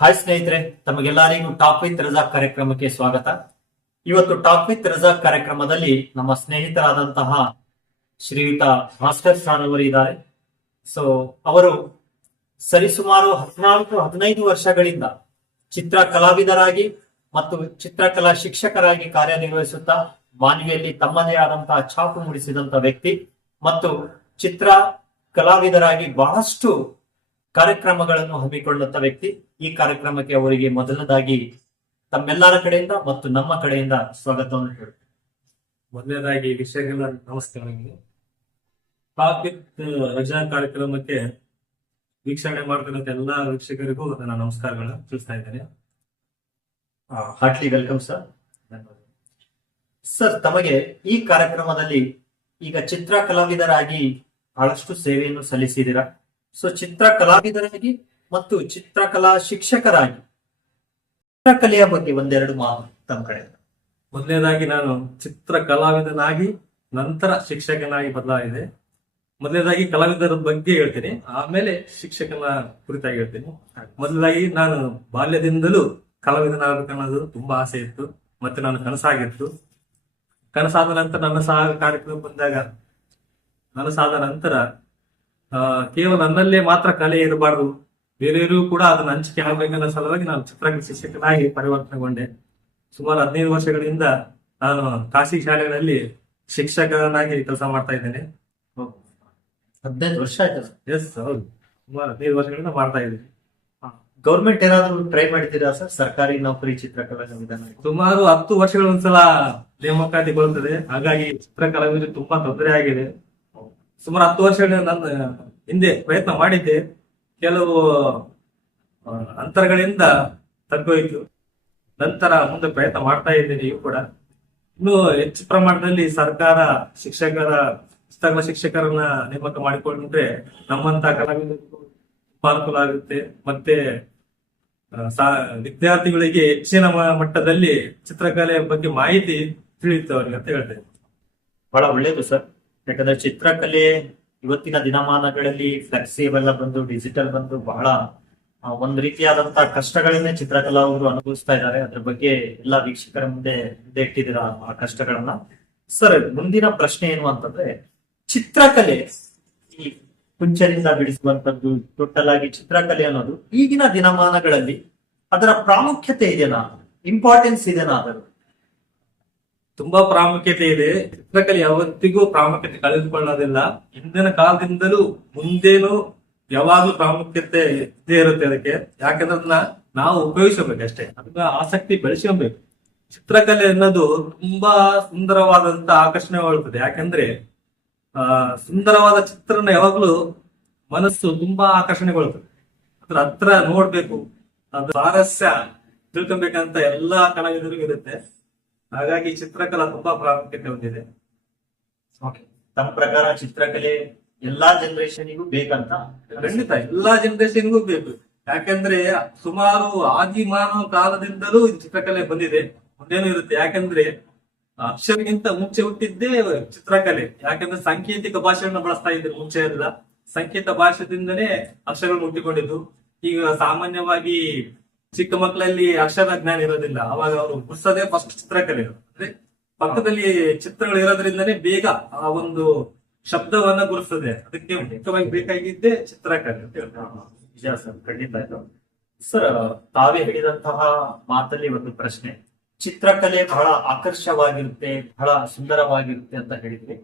Hi ಸ್ನೇಹಿತರೆ, ತಮಗೆಲ್ಲರಿಗೂ talk with Razak ಕಾರ್ಯಕ್ರಮಕ್ಕೆ ಸ್ವಾಗತ. ಇವತ್ತು ಟಾಕ್ ವಿತ್ ರಜಾಕ್ ಕಾರ್ಯಕ್ರಮದಲ್ಲಿ ನಮ್ಮ ಸ್ನೇಹಿತರಾದಂತಹ ಶ್ರೀಯುತ ಮಾಸ್ಟರ್ ಶಾನ್ ಅವರು ಇದ್ದಾರೆ. ಸೊ ಅವರು ಸರಿಸುಮಾರು 14-15 ವರ್ಷಗಳಿಂದ ಚಿತ್ರ ಕಲಾವಿದರಾಗಿ ಮತ್ತು ಚಿತ್ರಕಲಾ ಶಿಕ್ಷಕರಾಗಿ ಕಾರ್ಯನಿರ್ವಹಿಸುತ್ತಾ ಮಾನವಿಯಲ್ಲಿ ತಮ್ಮದೇ ಆದಂತಹ ಛಾಪು ಮೂಡಿಸಿದಂತ ವ್ಯಕ್ತಿ ಮತ್ತು ಚಿತ್ರ ಕಲಾವಿದರಾಗಿ ಬಹಳಷ್ಟು ಕಾರ್ಯಕ್ರಮಗಳನ್ನು ಹಮ್ಮಿಕೊಳ್ಳುತ್ತ ವ್ಯಕ್ತಿ. ಈ ಕಾರ್ಯಕ್ರಮಕ್ಕೆ ಅವರಿಗೆ ಮೊದಲನೇದಾಗಿ ತಮ್ಮೆಲ್ಲರ ಕಡೆಯಿಂದ ಮತ್ತು ನಮ್ಮ ಕಡೆಯಿಂದ ಸ್ವಾಗತವನ್ನು ಹೇಳ್ತೇವೆ. ಮೊದಲನೇದಾಗಿ ವೀಕ್ಷಕರಿಗೆಲ್ಲ ನಮಸ್ಕಾರ. ಟಾಕ್ ವಿತ್ ರಜಾ ಕಾರ್ಯಕ್ರಮಕ್ಕೆ ವೀಕ್ಷಣೆ ಮಾಡ್ತಿರೋ ಎಲ್ಲಾ ವೀಕ್ಷಕರಿಗೂ ನನ್ನ ನಮಸ್ಕಾರಗಳನ್ನ ತಿಳಿಸ್ತಾ ಇದ್ದೇನೆ. Heartly welcome sir. ಸರ್, ತಮಗೆ ಈ ಕಾರ್ಯಕ್ರಮದಲ್ಲಿ ಈಗ ಚಿತ್ರ ಕಲಾವಿದರಾಗಿ ಬಹಳಷ್ಟು ಸೇವೆಯನ್ನು ಸಲ್ಲಿಸಿದ್ದೀರಾ. ಸೊ ಚಿತ್ರ ಕಲಾವಿದರಾಗಿ ಮತ್ತು ಚಿತ್ರಕಲಾ ಶಿಕ್ಷಕರಾಗಿ ಚಿತ್ರಕಲೆಯ ಬಗ್ಗೆ ಒಂದೆರಡು ಮಾತು ತಮ್ಮ ಕಡೆ. ಮೊದಲನೇದಾಗಿ ನಾನು ಚಿತ್ರ ಕಲಾವಿದನಾಗಿ ನಂತರ ಶಿಕ್ಷಕನಾಗಿ ಬದಲಾಗಿದೆ. ಮೊದಲನೇದಾಗಿ ಕಲಾವಿದರ ಬಗ್ಗೆ ಹೇಳ್ತೀನಿ, ಆಮೇಲೆ ಶಿಕ್ಷಕನ ಕುರಿತಾಗಿ ಹೇಳ್ತೀನಿ. ಮೊದಲನೇದಾಗಿ ನಾನು ಬಾಲ್ಯದಿಂದಲೂ ಕಲಾವಿದನಾಗಬೇಕನ್ನೋದು ತುಂಬಾ ಆಸೆ ಇತ್ತು, ಮತ್ತೆ ನಾನು ಕನಸಾಗಿತ್ತು. ಕನಸಾದ ನಂತರ ನನ್ನ ಸಹ ಕಾರ್ಯಕ್ರಮ ಬಂದಾಗ ನನಸಾದ ನಂತರ ಕೇವಲ ನನ್ನಲ್ಲೇ ಮಾತ್ರ ಕಲೆ ಇರಬಾರ್ದು, ಬೇರೆಯವರು ಕೂಡ ಅದನ್ನ ಹಂಚಿಕೆ ಆಗ್ಬೇಕನ್ನೋ ಸಲುವಾಗಿ ನಾನು ಚಿತ್ರಕಲಾ ಶಿಕ್ಷಕನಾಗಿ ಪರಿವರ್ತನೆಗೊಂಡೆ. ಸುಮಾರು 15 ವರ್ಷಗಳಿಂದ ನಾನು ಖಾಸಗಿ ಶಾಲೆಗಳಲ್ಲಿ ಶಿಕ್ಷಕನಾಗಿ ಕೆಲಸ ಮಾಡ್ತಾ ಇದ್ದೇನೆ. 15 ವರ್ಷ ಆಯ್ತು. ಎಸ್, ಹೌದು, ಸುಮಾರು 15 ವರ್ಷಗಳಿಂದ ಮಾಡ್ತಾ ಇದ್ದೀನಿ. ಗೌರ್ಮೆಂಟ್ ಏನಾದ್ರು ಟ್ರೈ ಮಾಡಿದ್ದೀರಾ ಸರ್? ಸರ್ಕಾರಿ ನೌಕರಿ ಚಿತ್ರಕಲಾ ಸಂವಿಧಾನ ಸುಮಾರು 10 ವರ್ಷಗಳ ಒಂದ್ಸಲ ನೇಮಕಾತಿ ಬರುತ್ತದೆ, ಹಾಗಾಗಿ ಚಿತ್ರಕಲಾವಿದರಿಗೆ ತುಂಬಾ ತೊಂದರೆ ಆಗಿದೆ. ಸುಮಾರು 10 ವರ್ಷಗಳಿಂದ ನನ್ನ ಹಿಂದೆ ಪ್ರಯತ್ನ ಮಾಡಿದ್ದೆ, ಕೆಲವು ಅಂತರಗಳಿಂದ ತಗ್ಗೋಯ್ತು. ನಂತರ ಮುಂದೆ ಪ್ರಯತ್ನ ಮಾಡ್ತಾ ಇದ್ದೀನಿ. ಈಗ ಕೂಡ ಇನ್ನು ಹೆಚ್ಚು ಪ್ರಮಾಣದಲ್ಲಿ ಸರ್ಕಾರ ಚಿತ್ರಕಲಾ ಶಿಕ್ಷಕರನ್ನ ನೇಮಕ ಮಾಡಿಕೊಂಡ್ರೆ ನಮ್ಮಂತ ಕಲಾವಿದರಿಗೂ ತುಂಬಾ ಅನುಕೂಲ ಆಗುತ್ತೆ. ಮತ್ತೆ ವಿದ್ಯಾರ್ಥಿಗಳಿಗೆ ಹೆಚ್ಚಿನ ಮಟ್ಟದಲ್ಲಿ ಚಿತ್ರಕಲೆಯ ಬಗ್ಗೆ ಮಾಹಿತಿ ತಿಳಿಯುತ್ತೆ ಅವರಿಗೆ ಅಂತ ಹೇಳ್ತೇನೆ. ಬಹಳ ಒಳ್ಳೇದು ಸರ್. ಯಾಕಂದ್ರೆ ಚಿತ್ರಕಲೆ ಇವತ್ತಿನ ದಿನಮಾನಗಳಲ್ಲಿ ಫ್ಲೆಕ್ಸಿಬಲ್ ಬಂದು ಡಿಜಿಟಲ್ ಬಂದು ಬಹಳ ಒಂದ್ ರೀತಿಯಾದಂತಹ ಕಷ್ಟಗಳನ್ನೇ ಚಿತ್ರಕಲಾವಿದರು ಅನುಭವಿಸ್ತಾ ಇದ್ದಾರೆ. ಅದ್ರ ಬಗ್ಗೆ ಎಲ್ಲಾ ವೀಕ್ಷಕರ ಮುಂದೆ ಇಟ್ಟಿದ್ದೀರಾ ಆ ಕಷ್ಟಗಳನ್ನ. ಸರ್, ಮುಂದಿನ ಪ್ರಶ್ನೆ ಏನು ಅಂತಂದ್ರೆ, ಚಿತ್ರಕಲೆ ಈ ಕುಂಚದಿಂದ ಬಿಡಿಸುವಂತದ್ದು, ಟೋಟಲ್ ಆಗಿ ಚಿತ್ರಕಲೆ ಅನ್ನೋದು ಈಗಿನ ದಿನಮಾನಗಳಲ್ಲಿ ಅದರ ಪ್ರಾಮುಖ್ಯತೆ ಇದೆನಾ, ಇಂಪಾರ್ಟೆನ್ಸ್ ಇದೆನಾ? ಅದರ ತುಂಬಾ ಪ್ರಾಮುಖ್ಯತೆ ಇದೆ. ಚಿತ್ರಕಲೆ ಯಾವತ್ತಿಗೂ ಪ್ರಾಮುಖ್ಯತೆ ಕಳೆದುಕೊಳ್ಳೋದಿಲ್ಲ. ಹಿಂದಿನ ಕಾಲದಿಂದಲೂ ಮುಂದೇನು ಯಾವಾಗ್ಲೂ ಪ್ರಾಮುಖ್ಯತೆ ಇದ್ದೇ ಇರುತ್ತೆ ಅದಕ್ಕೆ. ಯಾಕಂದ್ರೆ ಅದನ್ನ ನಾವು ಉಪಯೋಗಿಸಬೇಕಷ್ಟೇ, ಅದನ್ನ ಆಸಕ್ತಿ ಬೆಳೆಸ್ಕೊಬೇಕು. ಚಿತ್ರಕಲೆ ಅನ್ನೋದು ತುಂಬಾ ಸುಂದರವಾದಂತ ಆಕರ್ಷಣೆಗೊಳ್ಳುತ್ತದೆ. ಯಾಕಂದ್ರೆ ಸುಂದರವಾದ ಚಿತ್ರನ ಯಾವಾಗ್ಲೂ ಮನಸ್ಸು ತುಂಬಾ ಆಕರ್ಷಣೆಗೊಳ್ಳುತ್ತದೆ. ಅದ್ರ ಹತ್ರ ನೋಡ್ಬೇಕು, ಅದ್ರ ಸ್ವಾರಸ್ಯ ತಿಳ್ಕೊಬೇಕಂತ ಎಲ್ಲಾ ಕಲಾವಿದರಿಗೂ ಇರುತ್ತೆ. ಹಾಗಾಗಿ ಚಿತ್ರಕಲಾ ತುಂಬಾ ಪ್ರಾಮುಖ್ಯತೆ ಹೊಂದಿದೆ. ತಮ್ಮ ಪ್ರಕಾರ ಚಿತ್ರಕಲೆ ಎಲ್ಲಾ ಜನರೇಷನ್ಗೂ ಬೇಕಂತ? ಖಂಡಿತ ಎಲ್ಲಾ ಜನರೇಷನ್ಗೂ ಬೇಕು. ಯಾಕಂದ್ರೆ ಸುಮಾರು ಆದಿಮಾನವ ಕಾಲದಿಂದಲೂ ಚಿತ್ರಕಲೆ ಬಂದಿದೆ, ಮುಂದೇನು ಇರುತ್ತೆ. ಯಾಕಂದ್ರೆ ಅಕ್ಷರಕ್ಕಿಂತ ಮುಂಚೆ ಹುಟ್ಟಿದ್ದೇ ಚಿತ್ರಕಲೆ. ಯಾಕಂದ್ರೆ ಸಾಂಕೇತಿಕ ಭಾಷೆಗಳನ್ನ ಬಳಸ್ತಾ ಇದ್ರು, ಮುಂಚೆ ಎಲ್ಲ ಸಂಕೇತ ಭಾಷೆದಿಂದನೇ ಅಕ್ಷರಗಳು ಹುಟ್ಟಿಕೊಂಡಿದ್ದು. ಈಗ ಸಾಮಾನ್ಯವಾಗಿ ಚಿಕ್ಕ ಮಕ್ಕಳಲ್ಲಿ ಅಕ್ಷರ ಜ್ಞಾನ ಇರೋದಿಲ್ಲ, ಅವಾಗ ಅವರು ಗುರ್ಸೋದೇ ಫಸ್ಟ್ ಚಿತ್ರಕಲೆ. ಅಂದ್ರೆ ಪಕ್ಕದಲ್ಲಿ ಚಿತ್ರಗಳು ಇರೋದ್ರಿಂದನೇ ಬೇಗ ಆ ಒಂದು ಶಬ್ದವನ್ನ ಗುರುಸ್ತದೆ. ಅದಕ್ಕೆ ಮುಖ್ಯವಾಗಿ ಬೇಕಾಗಿದ್ದೇ ಚಿತ್ರಕಲೆ ಅಂತ ಹೇಳ್ತಾರೆ. ನಿಜ ಸರ್, ಖಂಡಿತ. ಸರ್, ತಾವೇ ಹೇಳಿದಂತಹ ಮಾತಲ್ಲಿ ಒಂದು ಪ್ರಶ್ನೆ, ಚಿತ್ರಕಲೆ ಬಹಳ ಆಕರ್ಷವಾಗಿರುತ್ತೆ, ಬಹಳ ಸುಂದರವಾಗಿರುತ್ತೆ ಅಂತ ಹೇಳಿದ್ವಿ,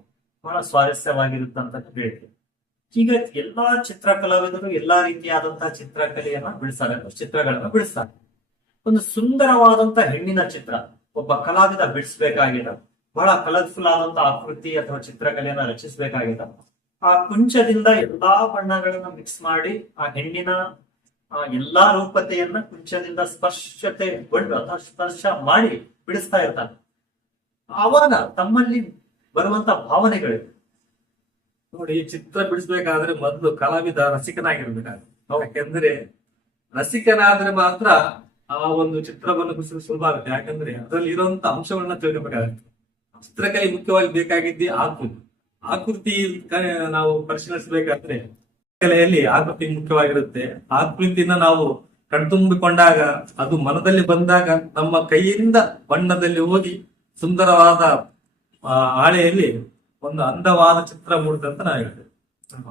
ಬಹಳ ಸ್ವಾರಸ್ಯವಾಗಿರುತ್ತೆ ಅಂತ ಹೇಳಿದ್ವಿ. ಈಗ ಎಲ್ಲಾ ಚಿತ್ರಕಲಾವಿದರು ಎಲ್ಲಾ ರೀತಿಯಾದಂತಹ ಚಿತ್ರಕಲೆಯನ್ನ ಬಿಡಿಸ್ತಾರೆ, ಚಿತ್ರಗಳನ್ನ ಬಿಡಿಸ್ತಾರೆ. ಒಂದು ಸುಂದರವಾದಂತಹ ಹೆಣ್ಣಿನ ಚಿತ್ರ ಒಬ್ಬ ಕಲಾವಿದ ಬಿಡಿಸ್ಬೇಕಾಗಿದೆ, ಬಹಳ ಕಲರ್ಫುಲ್ ಆದಂತಹ ಆಕೃತಿ ಅಥವಾ ಚಿತ್ರಕಲೆಯನ್ನ ರಚಿಸಬೇಕಾಗಿದೆ. ಆ ಕುಂಚದಿಂದ ಎಲ್ಲಾ ಬಣ್ಣಗಳನ್ನ ಮಿಕ್ಸ್ ಮಾಡಿ ಆ ಹೆಣ್ಣಿನ ಎಲ್ಲಾ ರೂಪತೆಯನ್ನ ಕುಂಚದಿಂದ ಸ್ಪರ್ಶತೆಗೊಂಡು ಅಥವಾ ಸ್ಪರ್ಶ ಮಾಡಿ ಬಿಡಿಸ್ತಾ ಇರ್ತಾನೆ. ಆವಾಗ ತಮ್ಮಲ್ಲಿ ಬರುವಂತ ಭಾವನೆಗಳು ನೋಡಿ, ಚಿತ್ರ ಬಿಡಿಸ್ಬೇಕಾದ್ರೆ ಮೊದಲು ಕಲಾವಿದ ರಸಿಕನಾಗಿರ್ಬೇಕಾಗುತ್ತೆ. ಯಾಕೆಂದ್ರೆ ರಸಿಕನಾದ್ರೆ ಮಾತ್ರ ಆ ಒಂದು ಚಿತ್ರವನ್ನು ಬಿಡಿಸಲು ಸುಲಭ ಆಗುತ್ತೆ. ಯಾಕಂದ್ರೆ ಅದರಲ್ಲಿ ಇರುವಂತ ಅಂಶಗಳನ್ನ ತಿಳ್ಕೊಬೇಕಾಗುತ್ತೆ. ಚಿತ್ರಕಲೆ ಮುಖ್ಯವಾಗಿ ಬೇಕಾಗಿದ್ದೇ ಆಕೃತಿ ನಾವು ಪರಿಶೀಲಿಸಬೇಕಾದ್ರೆ ಕಲೆಯಲ್ಲಿ ಆಕೃತಿ ಮುಖ್ಯವಾಗಿರುತ್ತೆ. ಆಕೃತಿನ ನಾವು ಕಣ್ತುಂಬಿಕೊಂಡಾಗ ಅದು ಮನದಲ್ಲಿ ಬಂದಾಗ ನಮ್ಮ ಕೈಯಿಂದ ಬಣ್ಣದಲ್ಲಿ ಹೋಗಿ ಸುಂದರವಾದ ಹಾಳೆಯಲ್ಲಿ ಒಂದು ಅಂದವಾದ ಚಿತ್ರ ಮೂಡುತ್ತೆ ಅಂತ ನಾವು ಹೇಳ್ತೇವೆ.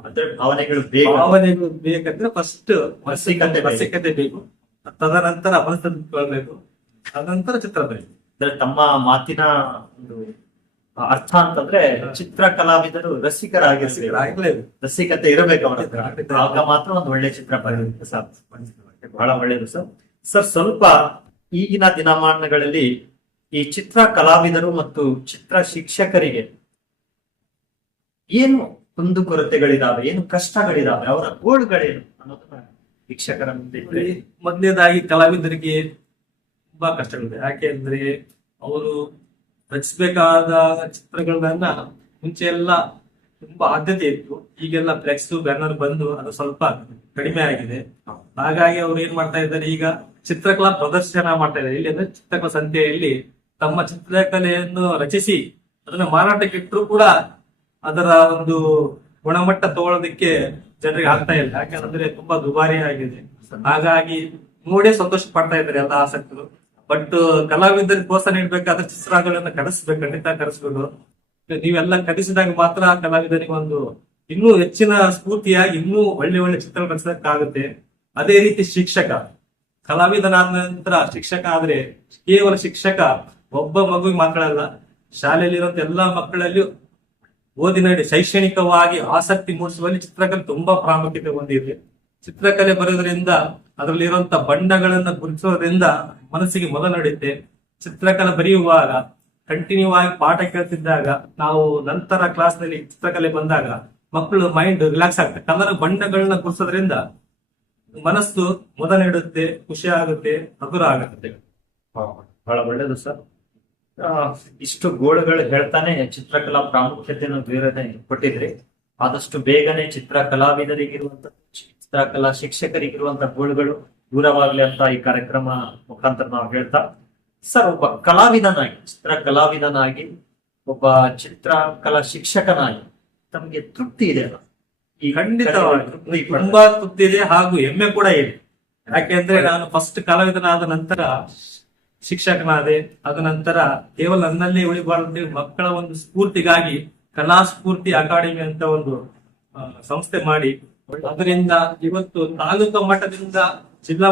ಅಂದ್ರೆ ಭಾವನೆಗಳು ಬೇಗ ಭಾವನೆಗಳು ಬೇಕಂದ್ರೆ ಫಸ್ಟ್ ರಸಿಕತೆ ಬೇಕು. ರಸಿಕತೆ ಬೇಕು, ತದನಂತರ ಮನಸ್ಸನ್ನು ತಿಳ್ಕೊಳ್ಬೇಕು, ತದನಂತರ ಚಿತ್ರ ಬೇಕು. ಅಂದ್ರೆ ತಮ್ಮ ಮಾತಿನ ಒಂದು ಅರ್ಥ ಅಂತಂದ್ರೆ ಚಿತ್ರ ಕಲಾವಿದರು ರಸಿಕರಾಗಿರ್ಬೇಕು, ಆಗ್ಲೇಬೇಕು. ರಸಿಕತೆ ಇರಬೇಕು ಅವರ ಹತ್ರ. ಆಗ ಮಾತ್ರ ಒಂದು ಒಳ್ಳೆ ಚಿತ್ರ ಬರೆಯಲಿಕ್ಕೆ ಸಾಧ್ಯ. ಬಹಳ ಒಳ್ಳೆಯದು ಸರ್. ಸರ್, ಸ್ವಲ್ಪ ಈಗಿನ ದಿನಮಾನಗಳಲ್ಲಿ ಈ ಚಿತ್ರ ಕಲಾವಿದರು ಮತ್ತು ಚಿತ್ರ ಶಿಕ್ಷಕರಿಗೆ ಏನು ಕುಂದುಕೊರತೆಗಳಿದಾವೆ, ಏನು ಕಷ್ಟಗಳಿದಾವೆ, ಅವರ ಗೋಳುಗಳೇನು ಅನ್ನೋದನ್ನ ಶಿಕ್ಷಕರ ಮುಂದೆ ಇಟ್ರೆ. ಮೊದಲನೇದಾಗಿ ಕಲಾವಿದರಿಗೆ ತುಂಬಾ ಕಷ್ಟಗಳಿದೆ. ಯಾಕೆ ಅಂದ್ರೆ ಅವರು ರಚಿಸಬೇಕಾದ ಚಿತ್ರಗಳನ್ನ ಮುಂಚೆ ಎಲ್ಲ ತುಂಬಾ ಆದ್ಯತೆ ಇತ್ತು. ಈಗೆಲ್ಲ ಫ್ಲೆಕ್ಸ್ ಬ್ಯಾನರ್ ಬಂದು ಅದು ಸ್ವಲ್ಪ ಕಡಿಮೆ ಆಗಿದೆ. ಹಾಗಾಗಿ ಅವ್ರು ಏನ್ ಮಾಡ್ತಾ ಇದ್ದಾರೆ, ಈಗ ಚಿತ್ರಕಲಾ ಪ್ರದರ್ಶನ ಮಾಡ್ತಾ ಇದ್ದಾರೆ. ಇಲ್ಲಿ ಅಂದ್ರೆ ಚಿತ್ರಕಲಾ ಸಂತೆಯಲ್ಲಿ ತಮ್ಮ ಚಿತ್ರಕಲೆಯನ್ನು ರಚಿಸಿ ಅದನ್ನ ಮಾರಾಟಕ್ಕೆ ಇಟ್ಟರು ಕೂಡ ಅದರ ಒಂದು ಗುಣಮಟ್ಟ ತಗೊಳ್ಳೋದಕ್ಕೆ ಜನರಿಗೆ ಆಗ್ತಾ ಇಲ್ಲ. ಯಾಕಂದ್ರೆ ತುಂಬಾ ದುಬಾರಿ ಆಗಿದೆ. ಹಾಗಾಗಿ ನೋಡೇ ಸಂತೋಷ ಪಡ್ತಾ ಇದ್ದಾರೆ ಎಲ್ಲ ಆಸಕ್ತರು. ಬಟ್ ಕಲಾವಿದರಿಗೆ ಪ್ರೋತ್ಸಾಹ ನೀಡಬೇಕಾದ್ರೆ ಚಿತ್ರಗಳನ್ನ ಕಲಿಸ್ಬೇಕು, ಖಂಡಿತ ಕಲಿಸ್ಬೇಕು. ನೀವೆಲ್ಲ ಕಲಿಸಿದಾಗ ಮಾತ್ರ ಕಲಾವಿದರಿಗೆ ಒಂದು ಇನ್ನೂ ಹೆಚ್ಚಿನ ಸ್ಫೂರ್ತಿಯಾಗಿ ಇನ್ನೂ ಒಳ್ಳೆ ಒಳ್ಳೆ ಚಿತ್ರ ರಚಿಸಕ್ಕಾಗುತ್ತೆ. ಅದೇ ರೀತಿ ಶಿಕ್ಷಕ, ಕಲಾವಿದನಾದ ನಂತರ ಶಿಕ್ಷಕ ಆದ್ರೆ ಕೇವಲ ಶಿಕ್ಷಕ ಒಬ್ಬ ಮಗುವಿಗೆ ಮಾತ್ರಲ್ಲ, ಶಾಲೆಯಲ್ಲಿರುವಂತ ಎಲ್ಲಾ ಮಕ್ಕಳಲ್ಲಿಯೂ ಓದಿನ ಶೈಕ್ಷಣಿಕವಾಗಿ ಆಸಕ್ತಿ ಮೂಡಿಸುವಲ್ಲಿ ಚಿತ್ರಕಲೆ ತುಂಬಾ ಪ್ರಾಮುಖ್ಯತೆ ಹೊಂದಿದೆ. ಚಿತ್ರಕಲೆ ಬರೋದ್ರಿಂದ ಅದರಲ್ಲಿರುವಂತ ಬಣ್ಣಗಳನ್ನ ಗುರುತಿಸೋದ್ರಿಂದ ಮನಸ್ಸಿಗೆ ಮೊದಲು ನಡೆಯುತ್ತೆ. ಚಿತ್ರಕಲೆ ಬರೆಯುವಾಗ ಕಂಟಿನ್ಯೂ ಆಗಿ ಪಾಠ ಕೇಳ್ತಿದ್ದಾಗ ನಾವು ನಂತರ ಕ್ಲಾಸ್ ನಲ್ಲಿ ಚಿತ್ರಕಲೆ ಬಂದಾಗ ಮಕ್ಕಳು ಮೈಂಡ್ ರಿಲ್ಯಾಕ್ಸ್ ಆಗುತ್ತೆ. ಕಲರ್ ಬಣ್ಣಗಳನ್ನ ಗುರುಸೋದ್ರಿಂದ ಮನಸ್ಸು ಮೊದಲು ನೀಡುತ್ತೆ, ಖುಷಿ ಆಗುತ್ತೆ, ಹಗುರ ಆಗುತ್ತೆ. ಬಹಳ ಒಳ್ಳೇದು ಸರ್. ಇಷ್ಟು ಗೋಳುಗಳು ಹೇಳ್ತಾನೆ ಚಿತ್ರಕಲಾ ಪ್ರಾಮುಖ್ಯತೆಯನ್ನು ಬೇರೆನೆ ಕೊಟ್ಟಿದ್ರಿ. ಆದಷ್ಟು ಬೇಗನೆ ಚಿತ್ರ ಕಲಾವಿದರಿಗಿರುವಂತ, ಚಿತ್ರಕಲಾ ಶಿಕ್ಷಕರಿಗಿರುವಂತ ಗೋಳುಗಳು ದೂರವಾಗ್ಲಿ ಅಂತ ಈ ಕಾರ್ಯಕ್ರಮ ಮುಖಾಂತರ ನಾವು ಹೇಳ್ತಾ, ಸರ್, ಒಬ್ಬ ಕಲಾವಿದನಾಗಿ, ಚಿತ್ರ ಕಲಾವಿದನಾಗಿ, ಒಬ್ಬ ಚಿತ್ರಕಲಾ ಶಿಕ್ಷಕನಾಗಿ ತಮ್ಗೆ ತೃಪ್ತಿ ಇದೆ ಅಲ್ಲ? ಈ ಖಂಡಿತವಾಗಿ ತುಂಬಾ ತೃಪ್ತಿದೆ ಹಾಗೂ ಹೆಮ್ಮೆ ಕೂಡ ಇದೆ. ಯಾಕೆಂದ್ರೆ ನಾನು ಫಸ್ಟ್ ಕಲಾವಿದನಾದ ನಂತರ ಶಿಕ್ಷಕನಾದೆ. ಅದ ನಂತರ ಕೇವಲ ನನ್ನಲ್ಲೇ ಉಳಿಬಾರದು, ಮಕ್ಕಳ ಒಂದು ಸ್ಫೂರ್ತಿಗಾಗಿ ಕಲಾ ಸ್ಫೂರ್ತಿ ಅಕಾಡೆಮಿ ಅಂತ ಒಂದು ಸಂಸ್ಥೆ ಮಾಡಿ ಅದರಿಂದ ಇವತ್ತು ತಾಲೂಕು ಮಟ್ಟದಿಂದ ಜಿಲ್ಲಾ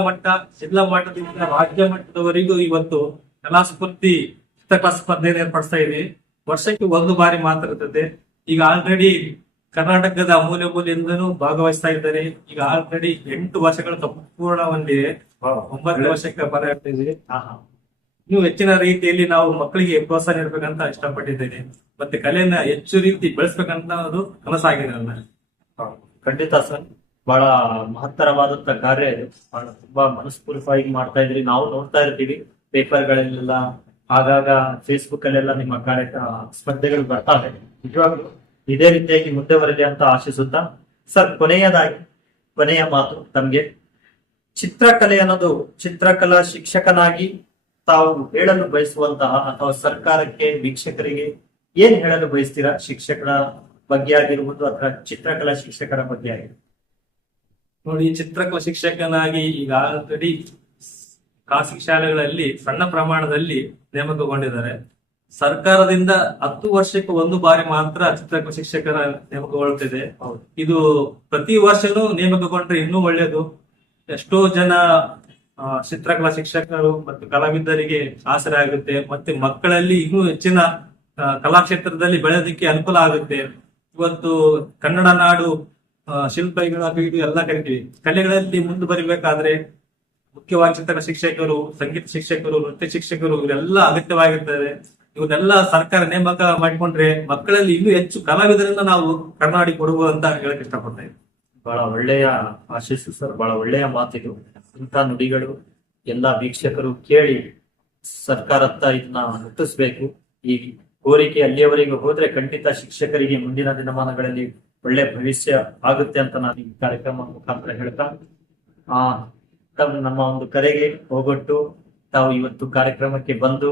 ಮಟ್ಟದಿಂದ ರಾಜ್ಯ ಮಟ್ಟದವರೆಗೂ ಇವತ್ತು ಕಲಾ ಸ್ಫೂರ್ತಿ ಚಿತ್ರಕಲಾ ಸ್ಪರ್ಧೆಯನ್ನು ಏರ್ಪಡಿಸ್ತಾ ಇದ್ದೀವಿ. ವರ್ಷಕ್ಕೆ ಒಂದು ಬಾರಿ ಮಾತ್ರ ಇರ್ತದೆ. ಈಗ ಆಲ್ರೆಡಿ ಕರ್ನಾಟಕದ ಮೂಲೆ ಮೂಲೆಯಿಂದನೂ ಭಾಗವಹಿಸ್ತಾ ಇದ್ದಾರೆ. ಈಗ ಆಲ್ರೆಡಿ 8 ವರ್ಷಗಳ ಸಂಪೂರ್ಣ ಹೊಂದಿದೆ. 9 ವರ್ಷಕ್ಕೆ ಬರ ಇದ್ದೀವಿ. ಇನ್ನು ಹೆಚ್ಚಿನ ರೀತಿಯಲ್ಲಿ ನಾವು ಮಕ್ಕಳಿಗೆ ಪ್ರೋತ್ಸಾಹ ನೀಡಬೇಕಂತ ಇಷ್ಟಪಟ್ಟಿದ್ದೇನೆ. ಮತ್ತೆ ಕಲೆಯನ್ನ ಹೆಚ್ಚು ರೀತಿ ಬೆಳೆಸ್ಬೇಕಂತ ಅದು ಕನಸಾಗಿದೆ ನನ್ನ. ಖಂಡಿತ ಸರ್, ಬಹಳ ಮಹತ್ತರವಾದಂತ ಕಾರ್ಯ ಇದು. ಬಹಳ ತುಂಬಾ ಮನಸ್ಫೂರ್ತಿಯಾಗಿ ಮಾಡ್ತಾ ಇದ್ರಿ. ನಾವು ನೋಡ್ತಾ ಇರ್ತೀವಿ ಪೇಪರ್ಗಳಲ್ಲೆಲ್ಲ, ಆಗಾಗ ಫೇಸ್ಬುಕ್ ಅಲ್ಲೆಲ್ಲ ನಿಮ್ಮ ಸ್ಪರ್ಧೆಗಳು ಬರ್ತಾವೆ. ನಿಜವಾಗ್ಲೂ ಇದೇ ರೀತಿಯಾಗಿ ಮುಂದೆ ಬರಲಿ ಅಂತ ಆಶಿಸುತ್ತಾ, ಸರ್, ಕೊನೆಯ ಮಾತು ತಮ್ಗೆ. ಚಿತ್ರಕಲೆ ಅನ್ನೋದು ಚಿತ್ರಕಲಾ ಶಿಕ್ಷಕನಾಗಿ ತಾವು ಹೇಳಲು ಬಯಸುವಂತಹ ಅಥವಾ ಸರ್ಕಾರಕ್ಕೆ, ವೀಕ್ಷಕರಿಗೆ ಏನ್ ಹೇಳಲು ಬಯಸ್ತೀರಾ? ಶಿಕ್ಷಕರ ಬಗ್ಗೆ ಆಗಿರ್ಬೋದು ಅಥವಾ ಚಿತ್ರಕಲಾ ಶಿಕ್ಷಕರ ಬಗ್ಗೆ ಆಗಿರ್ಬೋದು. ನೋಡಿ, ಚಿತ್ರಕಲಾ ಶಿಕ್ಷಕನಾಗಿ ಈಗ ಆಲ್ರೆಡಿ ಖಾಸಗಿ ಶಾಲೆಗಳಲ್ಲಿ ಸಣ್ಣ ಪ್ರಮಾಣದಲ್ಲಿ ನೇಮಕಗೊಂಡಿದ್ದಾರೆ. ಸರ್ಕಾರದಿಂದ 10 ವರ್ಷಕ್ಕೆ ಒಂದು ಬಾರಿ ಮಾತ್ರ ಚಿತ್ರಕಲಾ ಶಿಕ್ಷಕರ ನೇಮಕಗೊಳ್ಳುತ್ತಿದೆ. ಇದು ಪ್ರತಿ ವರ್ಷನೂ ನೇಮಕಗೊಂಡ್ರೆ ಇನ್ನೂ ಒಳ್ಳೆಯದು. ಎಷ್ಟೋ ಜನ ಚಿತ್ರಕಲಾ ಶಿಕ್ಷಕರು ಮತ್ತು ಕಲಾವಿದರಿಗೆ ಆಸರೆ ಆಗುತ್ತೆ. ಮತ್ತೆ ಮಕ್ಕಳಲ್ಲಿ ಇನ್ನೂ ಹೆಚ್ಚಿನ ಕಲಾಕ್ಷೇತ್ರದಲ್ಲಿ ಬೆಳೆಯೋದಕ್ಕೆ ಅನುಕೂಲ ಆಗುತ್ತೆ. ಇವತ್ತು ಕನ್ನಡ ನಾಡು ಶಿಲ್ಪಿಗಳ ಬೀಡು ಎಲ್ಲ ಕರಿತೀವಿ. ಕಲೆಗಳಲ್ಲಿ ಮುಂದೆ ಬರಬೇಕಾದ್ರೆ ಮುಖ್ಯವಾಗಿ ಚಿತ್ರಕಲಾ ಶಿಕ್ಷಕರು, ಸಂಗೀತ ಶಿಕ್ಷಕರು, ನೃತ್ಯ ಶಿಕ್ಷಕರು ಇವರೆಲ್ಲ ಅಗತ್ಯವಾಗಿರ್ತದೆ. ಇವನ್ನೆಲ್ಲ ಸರ್ಕಾರ ನೇಮಕ ಮಾಡಿಕೊಂಡ್ರೆ ಮಕ್ಕಳಲ್ಲಿ ಇನ್ನೂ ಹೆಚ್ಚು ಕಲಾವಿದರನ್ನ ನಾವು ಕರ್ನಾಟಕ ಕೊಡಬಹುದು ಅಂತ ಹೇಳಕ್ ಇಷ್ಟಪಡ್ತಾ ಇದ್ದೀನಿ. ಬಹಳ ಒಳ್ಳೆಯ ಆಶೀಸ್ಸು ಸರ್, ಬಹಳ ಒಳ್ಳೆಯ ಮಾತಿದು. ಇಂಥ ನುಡಿಗಳು ಎಲ್ಲಾ ವೀಕ್ಷಕರು ಕೇಳಿ ಸರ್ಕಾರತ್ತ ಇದನ್ನ ಮುಟ್ಟಿಸ್ಬೇಕು. ಈ ಕೋರಿಕೆ ಅಲ್ಲಿಯವರೆಗೂ ಹೋದ್ರೆ ಖಂಡಿತ ಶಿಕ್ಷಕರಿಗೆ ಮುಂದಿನ ದಿನಮಾನಗಳಲ್ಲಿ ಒಳ್ಳೆ ಭವಿಷ್ಯ ಆಗುತ್ತೆ ಅಂತ ನಾನು ಈ ಕಾರ್ಯಕ್ರಮ ಮುಖಾಂತರ ಹೇಳ್ತಾ, ನಮ್ಮ ಒಂದು ಕರೆಗೆ ಹೋಗೊಟ್ಟು ತಾವು ಇವತ್ತು ಕಾರ್ಯಕ್ರಮಕ್ಕೆ ಬಂದು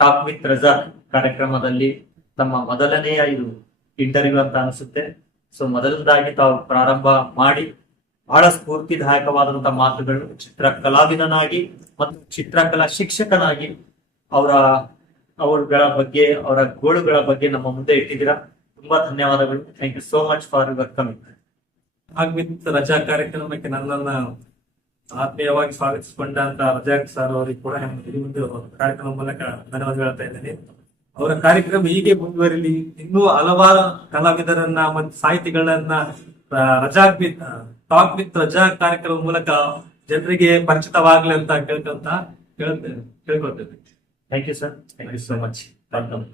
ಟಾಕ್ ವಿತ್ ರಜಾಕ್ ಕಾರ್ಯಕ್ರಮದಲ್ಲಿ ತಮ್ಮ ಮೊದಲನೆಯ ಇದು ಇಂಟರ್ವ್ಯೂ ಅಂತ ಅನಿಸುತ್ತೆ. ಸೊ ಮೊದಲದಾಗಿ ತಾವು ಪ್ರಾರಂಭ ಮಾಡಿ ಬಹಳ ಸ್ಫೂರ್ತಿದಾಯಕವಾದಂತಹ ಮಾತುಗಳು ಚಿತ್ರ ಕಲಾವಿದನಾಗಿ ಮತ್ತು ಚಿತ್ರಕಲಾ ಶಿಕ್ಷಕನಾಗಿ ಅವರ ಅವರುಗಳ ಬಗ್ಗೆ ಅವರ ಗೋಳುಗಳ ಬಗ್ಗೆ ನಮ್ಮ ಮುಂದೆ ಇಟ್ಟಿದ್ದೀರಾ. ತುಂಬಾ ಧನ್ಯವಾದಗಳು. Thank you so much for your coming. ಆಗ್ಬಿತ್ ರಜಾ ಕಾರ್ಯಕ್ರಮಕ್ಕೆ ನನ್ನನ್ನ ಆತ್ಮೀಯವಾಗಿ ಸ್ವಾಗತಿಸಿಕೊಂಡಂತ ರಜಾಕ್ ಸರ್ ಅವರಿಗೆ ಕೂಡ ಈ ಒಂದು ಕಾರ್ಯಕ್ರಮ ಮೂಲಕ ಧನ್ಯವಾದ ಹೇಳ್ತಾ ಇದ್ದೇನೆ. ಅವರ ಕಾರ್ಯಕ್ರಮ ಹೀಗೆ ಮುಂದುವರಿಲಿ, ಇನ್ನೂ ಹಲವಾರು ಕಲಾವಿದರನ್ನ ಮತ್ತು ಸಾಹಿತಿಗಳನ್ನ Razak with talk with Raja ಕಾರ್ಯಕ್ರಮ ಮೂಲಕ ಜನರಿಗೆ ಪರಿಚಿತವಾಗ್ಲಿ ಅಂತ ಕೇಳ್ಕೊಳ್ತೇನೆ. Thank you sir. Thank you so much. Welcome.